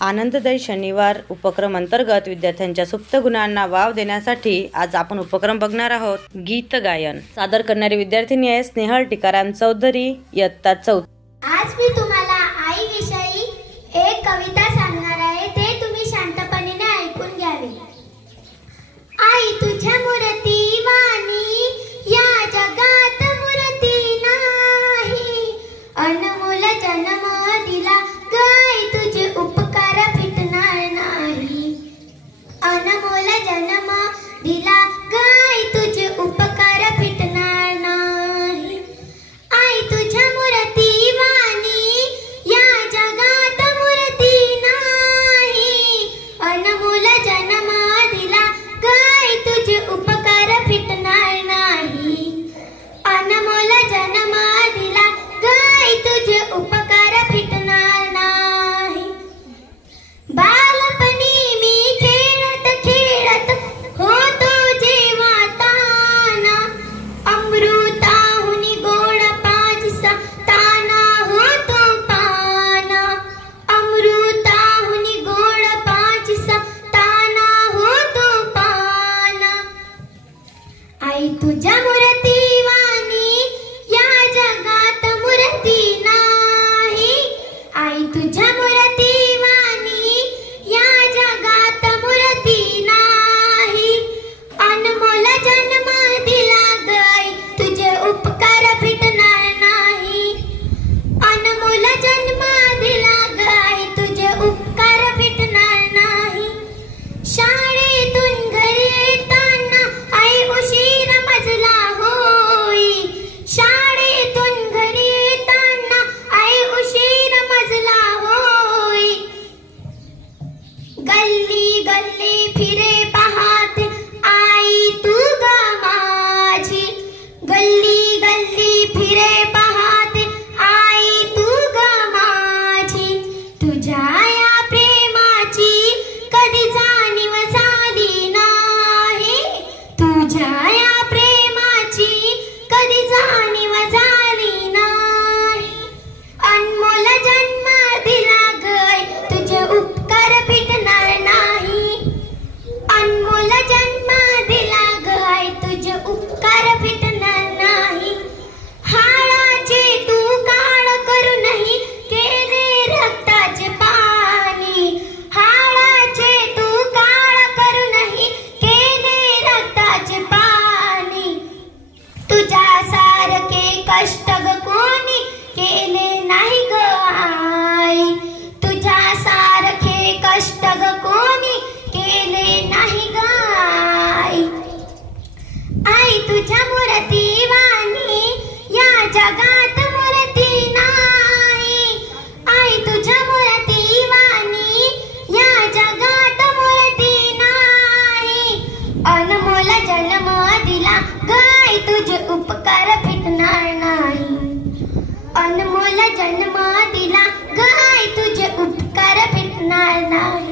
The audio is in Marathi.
आनंददायी शनिवार उपक्रम अंतर्गत विद्यार्थ्यांच्या सुप्त गुणांना वाव देण्यासाठी आज आपण उपक्रम बघणार आहोत. गीत गायन. सादर करणारी विद्यार्थिनी आहे स्नेहल टिकाराम चौधरी इयत्ता चौथ. आज मी तुम्हाला आई Yo no. तुझ्यामुळे फिरे पाहात आई तू ग गल्ली गल्ली फिरे पाहात आई तू ग तुझ्या या प्रेमाची कधी जाणीव झाली नाही. तुझ्या तुझ्या सारखे कष्ट कोणी केले नाही? मला जन्म दिला. गाय तुझे उपकार भेटणार नाही.